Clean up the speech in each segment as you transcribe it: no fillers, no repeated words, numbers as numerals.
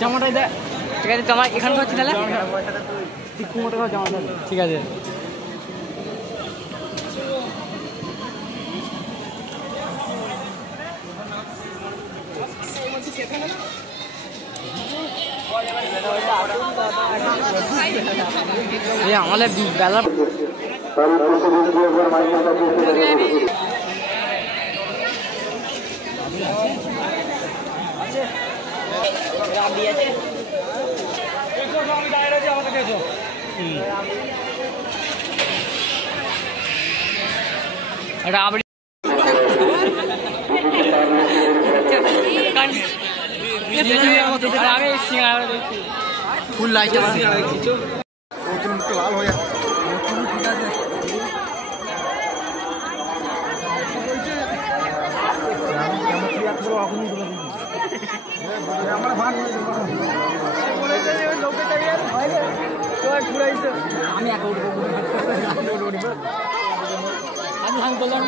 জামাটাই দেখ। ঠিক আছে তোমার এখানে হচ্ছে তাহলে ঠিক আছে। আমাদের বেলা ফুল লাইট লাল হয়ে আমি একা উঠবো আমি বললাম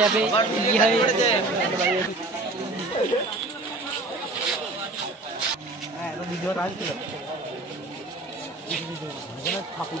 যাবে ভিডিও আসছিল ঠাকুর